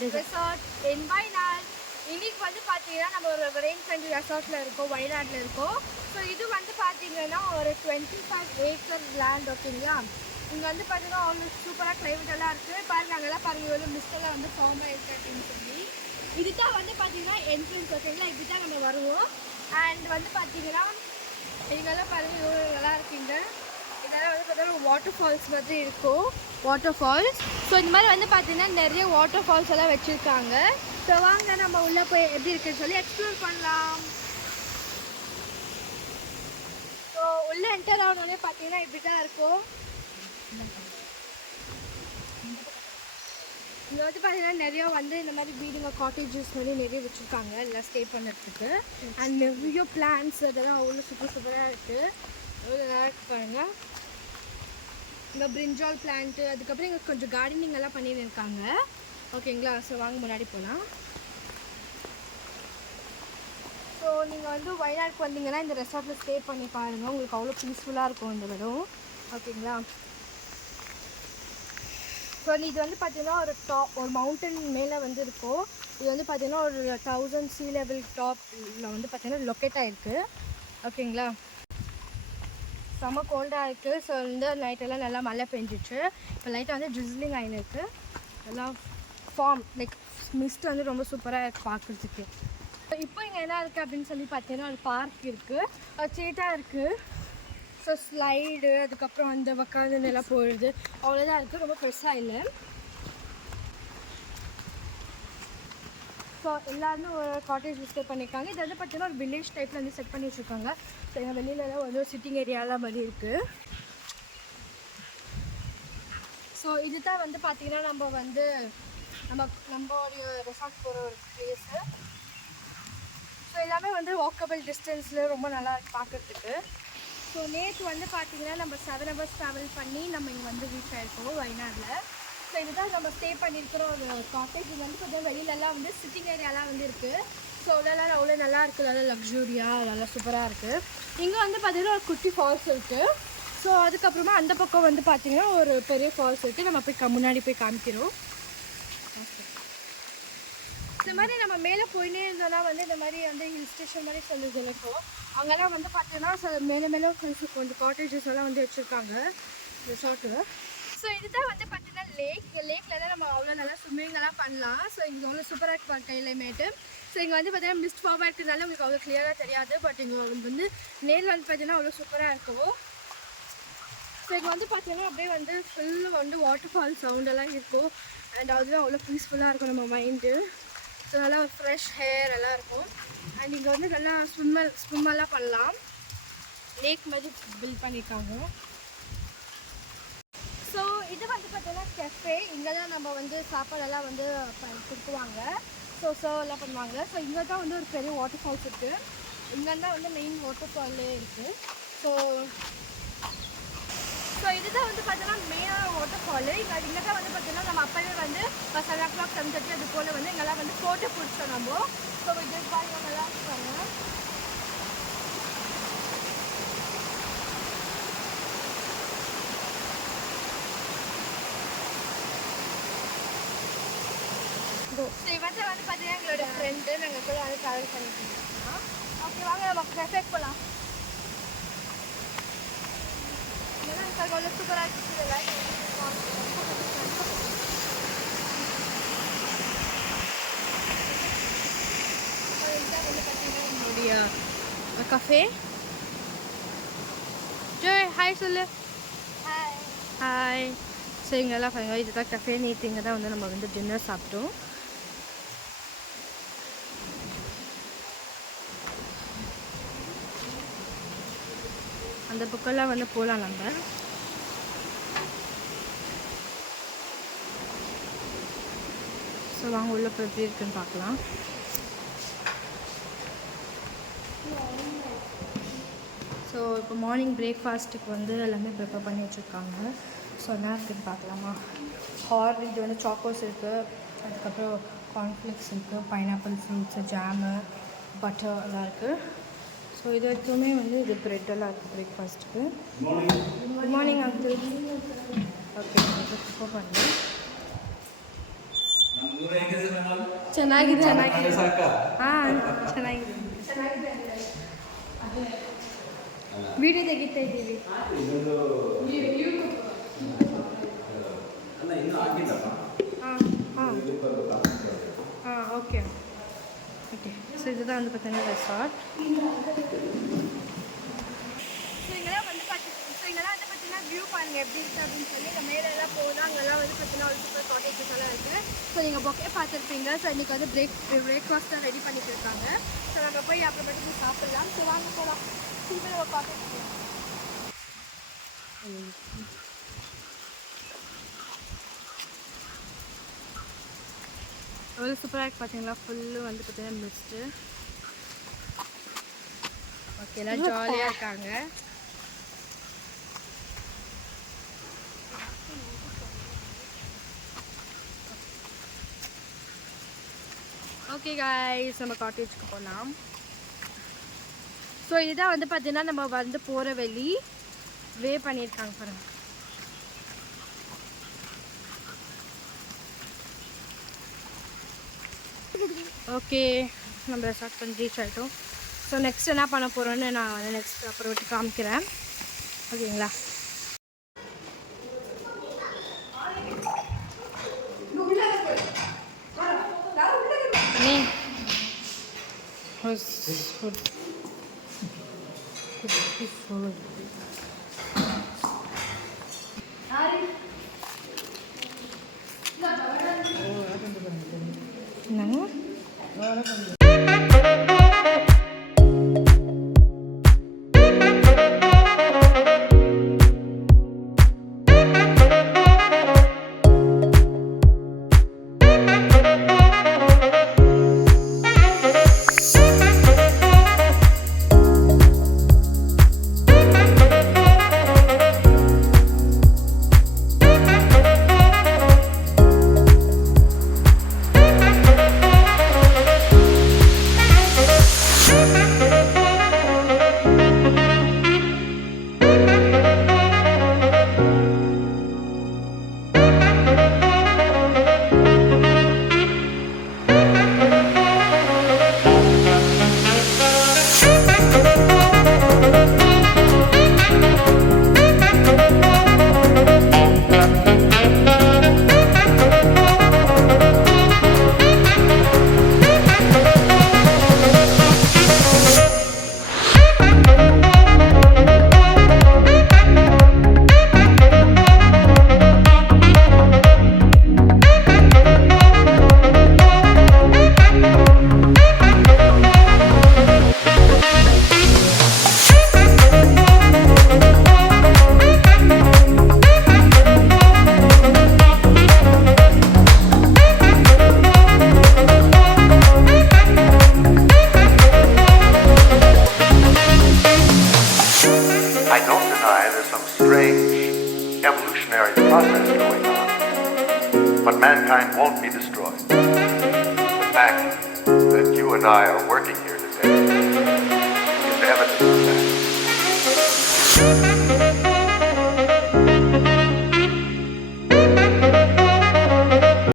Resort என்வாய்நாள். இன்னைக்கு வந்து பார்த்தீங்கன்னா நம்ம ஒரு ரெயின் ஃப்ரெண்ட்லி ரெசார்ட்டில் இருக்கோம், வயநாட்டில் இருக்கோம். ஸோ இது வந்து பார்த்தீங்கன்னா ஒரு 25 ஏக்கர் லேண்ட். ஓகேங்களா, இங்கே வந்து பார்த்தீங்கன்னா அவ்வளோ சூப்பராக கிளைமேட் எல்லாம் இருக்குது. பாருங்க அங்கெல்லாம் பாருங்கள் எவ்வளோ மிஸ்டெல்லாம் வந்து ஃபார்மாக இருக்குது அப்படின்னு சொல்லி. இதுதான் வந்து பார்த்தீங்கன்னா என்ட்ரன்ஸ். ஓகேங்களா, இப்படி தான் நம்ம வருவோம். அண்ட் வந்து பார்த்தீங்கன்னா இங்கெல்லாம் பாருங்கள் எவ்வளோ நல்லா இருக்குங்க. இதெல்லாம் வந்து பார்த்தீங்கன்னா வாட்டர் ஃபால்ஸ் மாதிரி இருக்கும், வாட்டர் ஃபால்ஸ். ஸோ இந்த மாதிரி வந்து பார்த்தீங்கன்னா நிறைய வாட்டர் ஃபால்ஸ் எல்லாம் வச்சுருக்காங்க. ஸோ வாங்க நம்ம உள்ளே போய் எப்படி இருக்குன்னு சொல்லி எக்ஸ்ப்ளோர் பண்ணலாம். ஸோ உள்ளே என்டர் ஆகணுன்னே பார்த்தீங்கன்னா இப்படி தான் இருக்கும். இங்கே வந்து பார்த்தீங்கன்னா நிறையா வந்து இந்த மாதிரி வீடுங்க, காட்டேஜஸ் மாதிரி நிறைய வச்சுருக்காங்க எல்லாம் ஸ்டே பண்ணுறதுக்கு. அண்ட் நிறைய பிளான்ஸ் அதெல்லாம் அவ்வளோ சூப்பராக இருக்குது. எவ்வளோ நல்லா இருக்குது பாருங்கள். இங்கே பிரிஞ்சால் பிளான்ட்டு, அதுக்கப்புறம் இங்கே கொஞ்சம் கார்டனிங் எல்லாம் பண்ணியிருக்காங்க. ஓகேங்களா, ஸோ வாங்க முன்னாடி போகலாம். ஸோ நீங்கள் வந்து வயநாடுக்கு வந்தீங்கன்னா இந்த ரெசார்ட்டில் ஸ்டே பண்ணி பாருங்கள், உங்களுக்கு அவ்வளோ பீஸ்ஃபுல்லாக இருக்கும் இந்த இடம். ஓகேங்களா, ஸோ இது வந்து பார்த்தீங்கன்னா ஒரு மவுண்டன் மேலே வந்து இருக்கும். இது வந்து பார்த்தீங்கன்னா ஒரு 1000 sea level டாப்பில் வந்து பார்த்தீங்கன்னா லொக்கேட் ஆகிருக்கு. ஓகேங்களா, செம்ம கோல்டாக இருக்குது. ஸோ வந்து நைட்டெல்லாம் நல்லா மழை பெஞ்சிச்சு. இப்போ லைட்டாக வந்து ட்ரிஸ்லிங் ஆகிருக்கு. எல்லாம் ஃபார்ம் லைக் மிஸ்ட் வந்து ரொம்ப சூப்பராக இருக்குது பார்க்குறதுக்கு. இப்போ இங்கே என்ன இருக்குது அப்படின்னு சொல்லி பார்த்தீங்கன்னா ஒரு பார்க் இருக்குது, ஒரு சேட்டாக இருக்குது. ஸோ ஸ்லைடு, அதுக்கப்புறம் அந்த உக்காந்து எல்லாம் போயிடுது, அவ்வளோதான் இருக்குது, ரொம்ப பெருசாக இல்லை. ஸோ எல்லாருமே ஒரு காட்டேஜ் ஸ்டே பண்ணியிருக்காங்க. இது வந்து பார்த்தீங்கன்னா ஒரு வில்லேஜ் டைப்பில் வந்து செட் பண்ணி வச்சுருக்காங்க. ஸோ எங்கள் வெளியிலலாம் வந்து ஒரு சிட்டிங் ஏரியாலாம் மாதிரி இருக்குது. ஸோ இது தான் வந்து பார்த்திங்கன்னா நம்ம ஒரு ரெசார்ட் போகிற ஒரு பிளேஸு. ஸோ எல்லாமே வந்து வாக்கபிள் டிஸ்டன்ஸில் ரொம்ப நல்லா இருக்குது பார்க்குறதுக்கு. ஸோ நேற்று வந்து பார்த்திங்கன்னா நம்ம 7 hours ட்ராவல் பண்ணி நம்ம இங்கே வந்து ரீச் ஆகிருக்கோம் வயநாடில். ஸோ இதுதான் நம்ம ஸ்டே பண்ணியிருக்கிற ஒரு காட்டேஜ். இது வந்து கொஞ்சம் வெளியிலலாம் வந்து சிட்டிங் ஏரியாலாம் வந்து இருக்குது. ஸோ அதெல்லாம் அவ்வளோ நல்லா இருக்குது, நல்லா லக்ஸூரியாக நல்லா சூப்பராக இருக்குது. இங்கே வந்து பார்த்திங்கன்னா ஒரு குட்டி ஃபால்ஸ் இருக்குது. ஸோ அதுக்கப்புறமா அந்த பக்கம் வந்து பார்த்திங்கன்னா ஒரு பெரிய ஃபால்ஸ் இருக்குது. நம்ம போய் முன்னாடி போய் காமிக்கிறோம். இந்த மாதிரி நம்ம மேலே போயினே இருந்தோன்னா வந்து இந்த மாதிரி வந்து ஹில் ஸ்டேஷன் மாதிரி சொல்லி இருக்கும். அங்கெல்லாம் வந்து பார்த்தீங்கன்னா மேலே கொஞ்சம் காட்டேஜஸ் எல்லாம் வந்து வச்சுருக்காங்க ரிசார்ட்டு. ஸோ இதுதான் வந்து பார்த்தீங்கன்னா லேக்லலாம் நம்ம அவ்வளோ நல்லா ஸ்விம்மிங்கெல்லாம் பண்ணலாம். ஸோ இங்கே அவ்வளோ சூப்பராக இருக்குது கிளைமேட்டு. ஸோ இங்கே வந்து பார்த்தீங்கன்னா மிஸ்ட் ஃபார்மாக இருக்கிறதுனால உங்களுக்கு அவ்வளோ கிளியராக தெரியாது. பட் இங்கே வந்து நேரில் வந்து பார்த்தீங்கன்னா அவ்வளோ சூப்பராக இருக்கும். ஸோ இங்கே வந்து பார்த்தீங்கன்னா அப்படியே வந்து ஃபுல்லு வந்து வாட்டர் ஃபால் சவுண்டெல்லாம் இருக்கும். அண்ட் அதுதான் அவ்வளோ பீஸ்ஃபுல்லாக இருக்கும் நம்ம மைண்டு. ஸோ நல்லா ஒரு ஃப்ரெஷ் ஹேர் எல்லாம் இருக்கும். அண்ட் இங்கே வந்து நல்லா ஸ்விம்மெல்லாம் பண்ணலாம். லேக் மாதிரி பில்ட் பண்ணியிருக்காங்க. ஸோ இது வந்து பார்த்தீங்கன்னா கெஃபே. இங்கே தான் நம்ம வந்து சாப்பாடெல்லாம் வந்து கொடுக்குவாங்க. ஸோ எல்லாம் பண்ணுவாங்க. ஸோ இங்கே தான் வந்து ஒரு பெரிய வாட்டர் ஃபால்ஸ் இருக்குது. இங்கே தான் வந்து மெயின் வாட்டர் ஃபால்லே இருக்குது. ஸோ இதுதான் வந்து பார்த்தீங்கன்னா மெயினான வாட்டர் ஃபாலு. இங்கே தான் வந்து பார்த்தீங்கன்னா நம்ம அப்போவே வந்து 7 o'clock 7:30 அது போல் வந்து இங்கெல்லாம் வந்து ஃபோட்டோ பிடிச்சோம் நம்ம. ஸோ இது பாருங்க நல்லா இருப்பாங்க. ஸோ இவன் வந்து பார்த்தீங்கன்னா எங்களோட ஃப்ரெண்டு. நாங்கள் கூட வந்து ட்ராவல் பண்ணிட்டு இருக்கோம். ஓகே வாங்க நம்ம கெஃபேக்கு போகலாம். அவ்வளோ சூப்பராக இருக்குது. என்னுடைய கஃபே. ஜோய் ஹாய் சொல்லு. ஹாய். ஸோ இங்கெல்லாம் பாருங்க, இதுதான் கஃபே. நேற்று இங்கே தான் வந்து நம்ம வந்து டின்னர் சாப்பிட்டோம். அந்த பக்கம்லாம் வந்து போகலாம் நம்ம. ஸோ வாங்க உள்ளே போய் எப்படி இருக்குன்னு பார்க்கலாம். ஸோ இப்போ மார்னிங் பிரேக்ஃபாஸ்ட்டுக்கு வந்து எல்லாமே ப்ரிப்பேர் பண்ணி வச்சுருக்காங்க. ஸோ என்ன இருக்குதுன்னு பார்க்கலாமா. இது வந்து சாக்கோஸ் இருக்குது, அதுக்கப்புறம் கார்ன்ஃப்ளேக்ஸ் இருக்குது, பைனாப்பிள் ஃப்ரூட்ஸு, ஜாமு, பட்டர் எல்லாம் இருக்குது. ஸோ இது வரைக்குமே வந்து இது ப்ரெட்டெல்லாம் இருக்குது பிரேக்ஃபாஸ்ட்டுக்கு. Good morning uncle. Okay prepare பண்ணி ಚೆನ್ನಾಗಿದೆ ಅದೇ ಸಾಕಾ? ಹಾಂ ಚೆನ್ನಾಗಿದೆ ಚೆನ್ನಾಗಿದೆ ವಿಡಿಯೋ ತೆಗಿತಾ ಇದ್ದೀವಿ. ಇದೊಂದು ಅಲ್ಲ ಇನ್ನೂ ಆಗಿಲ್ಲಪ್ಪ. ಹಾಂ ಹಾಂ ಹಾಂ ஓகே ஓகே. ஸோ இதுதான் வந்து பார்த்தீங்கன்னா ரெசார்ட். ஸோ இங்கெல்லாம் வந்து பார்த்தீங்கன்னா வியூ பாருங்கள் எப்படி இருக்குது அப்படின்னு சொல்லி இந்த மேலே எல்லாம் போகுது. அங்கெல்லாம் வந்து பார்த்தீங்கன்னா ஒரு சூப்பர் காட்டேஜஸ் எல்லாம் இருக்குது. ஸோ நீங்கள் பொக்கே பார்த்துருப்பீங்க. ஸோ இன்றைக்கி வந்து பிரேக்ஃபாஸ்ட்டாக ரெடி பண்ணிட்டு இருக்காங்க. ஸோ நம்ம போய் அப்புறமேட்டு போய் சாப்பிட்லாம். ஸோ வாங்க போகலாம். சீக்கிரம் நம்ம பார்த்துட்டு எவ்வளோ சூப்பராக இருக்குது பார்த்தீங்களா. ஃபுல்லு வந்து பார்த்தீங்கன்னா மிஸ்ட்டு. ஓகே எல்லாம் ஜாலியாக இருக்காங்க. ஓகே காய்ஸ் நம்ம காட்டேஜுக்கு போகலாம். ஸோ இதுதான் வந்து பார்த்தீங்கன்னா நம்ம வந்து போகிற வழி வே பண்ணியிருக்காங்க பாருங்க. ஓகே நம்ம ரெசார்ட் பண்ணி ரீச் ஆகிட்டோம். ஸோ நெக்ஸ்ட் என்ன பண்ண போகிறோன்னு நான் வந்து நெக்ஸ்ட் அப்புறமேட்டு காமிக்கிறேன். ஓகேங்களா. I don't deny there's some strange evolutionary process going on, but mankind won't be destroyed. The fact that you and I are working here today